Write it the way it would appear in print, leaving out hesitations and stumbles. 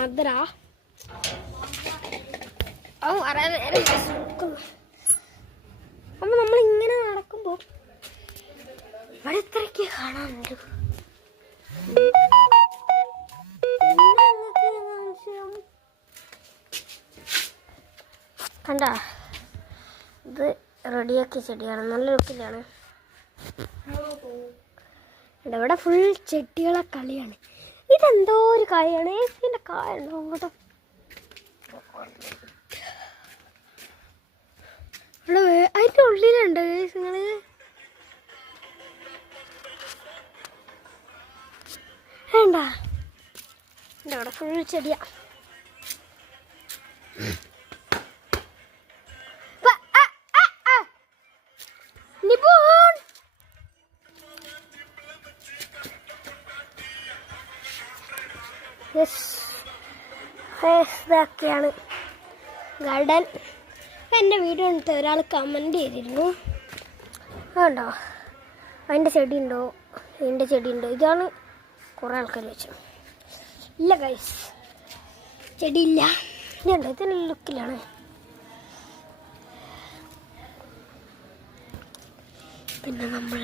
ആദരാ അപ്പൊ നമ്മളിങ്ങനെ നടക്കുമ്പോ ഇവിടെ ഇത്രയ്ക്ക് കാണാനുണ്ട്. കണ്ട ഇത് റെഡിയാക്കിയ ചെടിയാണ്, നല്ല ലുക്കിലാണ്. ഇവിടെ ഫുൾ ചെടികളെ കളിയാണ്. ഇതെന്തോ ഒരു കായാണ്, ഇതിന്റെ കായ ഉണ്ടോ അങ്ങോട്ടോ? അതിന്റെ ഉള്ളിലുണ്ട് നിങ്ങള് വേണ്ട. ഇവിടെ ഫുൾ ചെടിയാ. ഇതൊക്കെയാണ് ഗാർഡൻ. എൻ്റെ വീഡിയോ കണ്ടിട്ട് ഒരാൾ കമൻറ്റ് ചെയ്തിരുന്നു, അതുണ്ടോ അതിൻ്റെ ചെടി ഉണ്ടോ, ഇതിൻ്റെ ചെടി ഉണ്ടോ. ഇതാണ് കുറേ ആൾക്കാർ വെച്ചു. ഇല്ല ഗൈസ്, ചെടിയില്ല. ഇതുണ്ടോ, ഇതിൻ്റെ ലുക്കിലാണ്. പിന്നെ നമ്മൾ